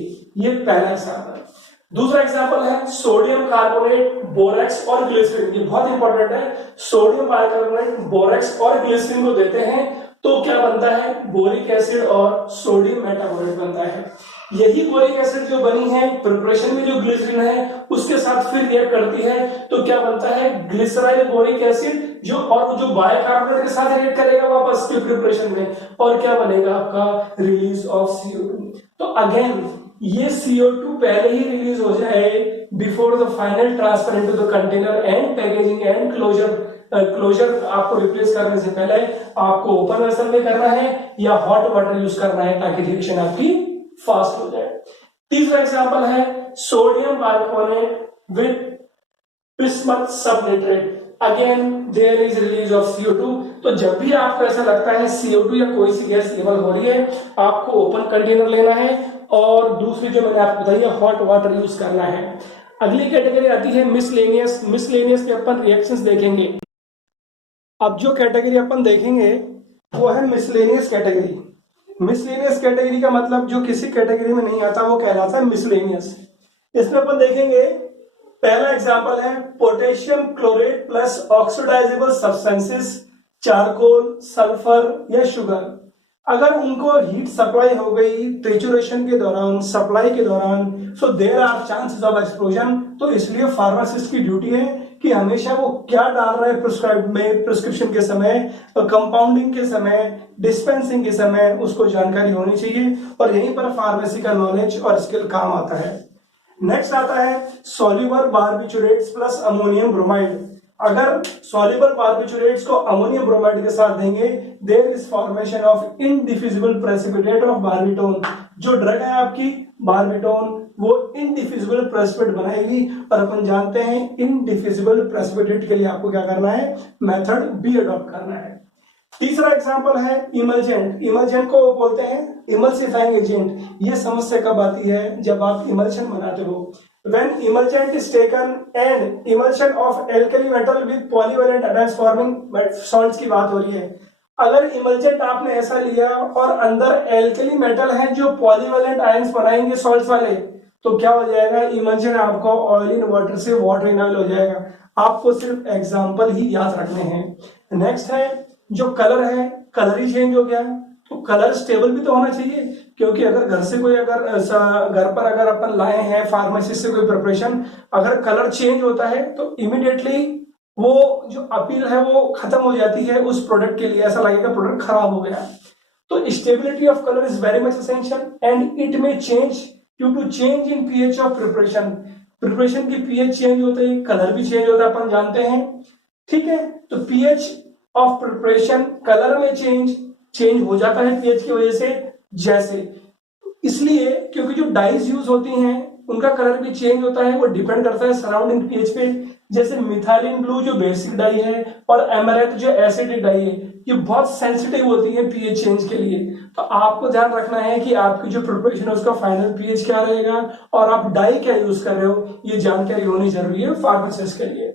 ये पहला एग्जांपल। दूसरा एग्जांपल है सोडियम कार्बोनेट, बोरेक्स और ग्लिसरीन। ये बहुत इंपॉर्टेंट है। सोडियम बाइकार्बोनेट, बोरेक्स और ग्लिसरीन को देते हैं तो क्या बनता है, बोरिक एसिड और सोडियम मेटाबोरेट बनता है। यही बोरिक एसिड जो बनी है प्रिपरेशन में, जो ग्लिसरीन है उसके साथ फिर रिएक्ट करती है तो क्या बनता है, ग्लिसराइल बोरिक एसिड, जो और जो बाइकार्बोनेट के साथ रिएक्ट करेगा वापस के प्रिपरेशन में, और क्या बनेगा आपका, रिलीज ऑफ CO2। तो अगेन ये CO2 पहले ही रिलीज हो जाए before the final transfer into the container and packaging and closure आपको रिप्लेस करने से पहले आपको ओपन वेसल में करना है या हॉट वाटर यूज करना है ताकि रिएक्शन आपकी फास्ट हो जाए। तीसरा एग्जांपल है sodium bicarbonate with bismuth subnitrate. Again there is release of CO2। तो जब भी आपको ऐसा लगता है CO2 या कोई सी गैस लेवल हो रही है, आपको ओपन कंटेनर लेना है, और दूसरी जो मैंने आपको बताई है हॉट वाटर यूज करना है। अगली कैटेगरी आती है मिसलेनियस। मिसलेनियस के अपन रिएक्शंस देखेंगे। अब जो कैटेगरी अपन देखेंगे वो है मिसलेनियस कैटेगरी। मिसलेनियस कैटेगरी का मतलब जो किसी कैटेगरी में नहीं आता वो कहलाता है मिसलेनियस। इसमें अपन देखेंगे पहला एग्जांपल है potassium chlorate plus oxidisable substances, charcoal, sulphur या शुगर। अगर उनको हीट सप्लाई हो गई ट्रिचुरेशन के दौरान, सप्लाई के दौरान, so there are chances of explosion. तो इसलिए फार्मासिस्ट की ड्यूटी है कि हमेशा वो क्या डाल रहा है प्रिस्क्राइब में, प्रिस्क्रिप्शन के समय, कंपाउंडिंग के समय, डिस्पेंसिंग के समय उसको जानकारी होनी चाहिए, और यहीं पर फार्मेसी का नॉलेज और स्किल काम आता है। नेक्स्ट आता है soluble barbiturates plus ammonium bromide. अगर सॉल्युबल बार्बिचुरेट्स को अमोनियम ब्रोमाइड के साथ देंगे, there is formation of indiffusible precipitate of barbitone. जो ड्रग है आपकी बार्बिटोन, वो इनडिफिजिबल प्रेसिपिटेट बनाएगी, और अपन जानते हैं इनडिफिजिबल प्रेसिपिटेट के लिए आपको क्या करना है, मेथड बी अडॉप्ट करना है। तीसरा एग्जांपल है इमल्जेंट। इमल्जेंट को बोलते हैं इमल्सिफाइंग एजेंट। ये समस्या कब आती है, जब आप इमल्शन बनाते हो। When emulgent is taken and emulsion of alkali metal with polyvalent ions forming salts की बात हो रही है। अगर इमल्जेंट आपने ऐसा लिया और अंदर एल्कली मेटल है जो पॉलीवेलेंट आयंस बनाएंगे सॉल्ट्स वाले, तो क्या हो जाएगा, इमल्जेंट आपको ऑयल इन वाटर से वाटर इन ऑयल हो जाएगा। आपको सिर्फ एग्जांपल ही याद रखने हैं। नेक्स्ट है जो कलर है, कलर ही चेंज हो गया, तो कलर स्टेबल भी तो होना चाहिए, क्योंकि अगर घर से कोई घर पर अगर अपन लाए हैं फार्मेसी से कोई प्रिपरेशन, अगर कलर चेंज होता है तो इमीडिएटली वो जो अपील है वो खत्म हो जाती है उस प्रोडक्ट के लिए, ऐसा लगेगा प्रोडक्ट खराब हो गया। तो stability of colour is very much essential and it में change due to change in pH of preparation. Preparation की पीएच चेंज होते ही कलर भी चेंज होता है, अपन जानते हैं, ठीक है। तो पीएच ऑफ प्रिपरेशन, कलर में चेंज हो जाता है पीएच की वजह से, जैसे इसलिए क्योंकि जो डाइज यूज होती हैं उनका कलर भी चेंज होता है, वो डिपेंड करता है सराउंडिंग पीएच पे। जैसे मिथाइलिन ब्लू जो बेसिक डाई है और एमरेथ जो एसिडिक डाई है, ये बहुत सेंसिटिव होती है पीएच चेंज के लिए। तो आपको ध्यान रखना है कि आपकी जो प्रिपरेशन है उसका फाइनल पीएच क्या रहेगा और आप डाई क्या यूज कर रहे हो, ये जानकारी होनी जरूरी है फार्मासिस्ट के लिए।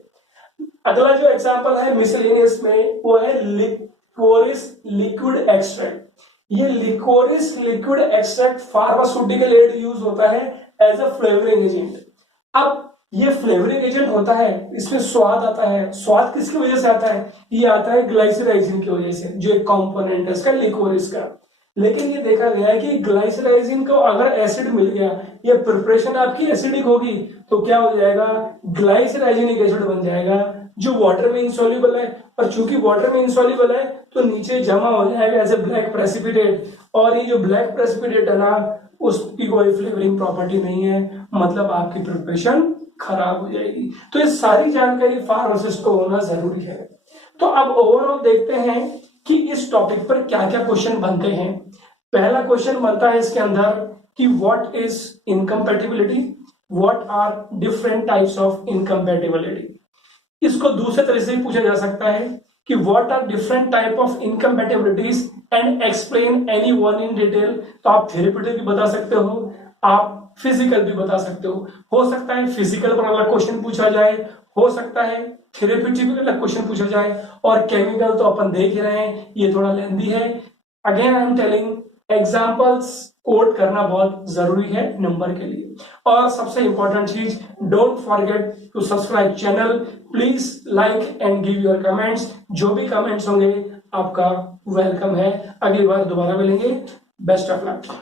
अगला जो एग्जाम्पल है मिसलेनियस में, वो है लिकोरिस लिक्विड एक्सट्रैक्ट। ये liquorice liquid extract pharmaceutical aid use होता है एज अ फ्लेवरिंग एजेंट। अब ये फ्लेवरिंग एजेंट होता है, इसमें स्वाद आता है। स्वाद किसकी वजह से आता है, ये आता है ग्लाइसराइजिन की वजह से, जो एक कंपोनेंट है इसका लिकोरिस का। लेकिन ये देखा गया है कि ग्लाइसराइजिन को अगर एसिड मिल गया, ये प्रिपरेशन आपकी एसिडिक होगी, तो क्या हो जाएगा, ग्लाइसराइजिनिक एसिड बन जाएगा जो वाटर में इंसॉल्युबल है। और चूंकि वाटर में इंसॉल्युबल है तो नीचे जमा हो जाएगा एज ए ब्लैक प्रेसिपिटेट, और ये जो ब्लैक प्रेसिपिटेट है ना, उसकी कोई फ्लेवरिंग प्रॉपर्टी नहीं है, मतलब आपकी प्रिपरेशन खराब हो जाएगी। तो ये सारी जानकारी फार्मासिस्ट को होना जरूरी है। तो अब ओवरऑल देखते हैं कि इस टॉपिक पर क्या क्या क्वेश्चन बनते हैं। पहला क्वेश्चन बनता है इसके अंदर कि what is incompatibility, what are different types of incompatibility. इसको दूसरे तरह से पूछा जा सकता है कि what are different type of incompatibilities and explain any one in detail. तो आप थेरेप्यूटिक भी बता सकते हो, आप फिजिकल भी बता सकते हो सकता है फिजिकल पर अलग क्वेश्चन पूछा जाए, हो सकता है थेरेप्यूटिक अलग क्वेश्चन पूछा जाए, और केमिकल तो अपन देख ही रहे हैं, ये थोड़ा लेंदी है। Again I am telling, examples code करना बहुत जरूरी है नंबर के लिए। और सबसे इंपॉर्टेंट चीज, don't forget to subscribe channel, please like and give your comments. जो भी कमेंट्स होंगे आपका वेलकम है। अगली बार दोबारा मिलेंगे। Best of luck.